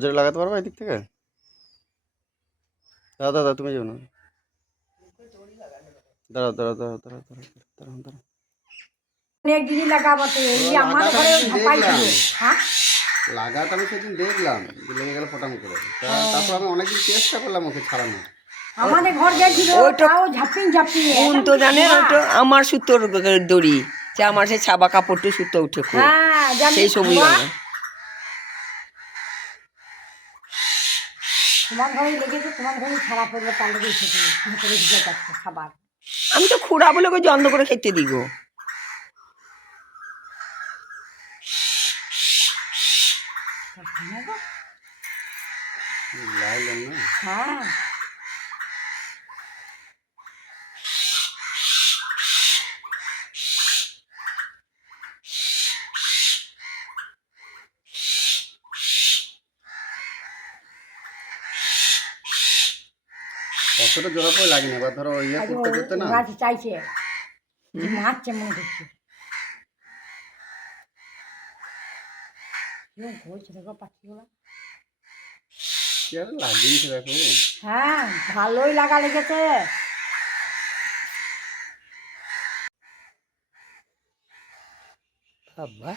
জোরে লাগাতে পারবো এদিক থেকে? দাদা দাদা তুমি যাও না, দাঁড়াও দাঁড়াও দাঁড়াও দাঁড়াও দাঁড়াও দাঁড়াও দাঁড়াও। অনেক দিনই লাগাবো তো এই যে আমার ঘরে ঝাপাই ছিল। হ্যাঁ লাগাতে আমি সেদিন দেখলাম যে লেগে গেল ফটাম করে, তারপর আমি অনেকদিন চেষ্টা করলাম ওকে ছাড়ানো। আমাদের ঘর গেছিল তাও ঝাপিন ঝাপিয়ে কোন তো জানে ওইটা আমার সুতোর দড়ি, যে আমার সেই ছাবা কাপড়টা সুতো উঠে খুব, হ্যাঁ সেই সবুজ রঙের। তোমার ঘরে লেগেছে, তোমার ঘরে খারাপ হয়ে তার লেগে এসেছে ভিতরে ঢুকে যাচ্ছে খাবার। আমি তো খুঁড়া বলে ওকে যন্ত্র করে খেতে দিব। হ্যাঁ অতটা জোড়া পরে লাগে না, এবার ধরো ইয়ে করতে করতে না গাছ চাইছে মারছে মনে করছে। ঘুরছে দেখো পাখিগুলো। লাগিয়েছে দেখো। হ্যাঁ ভালোই লাগা লেগেছে। বাবা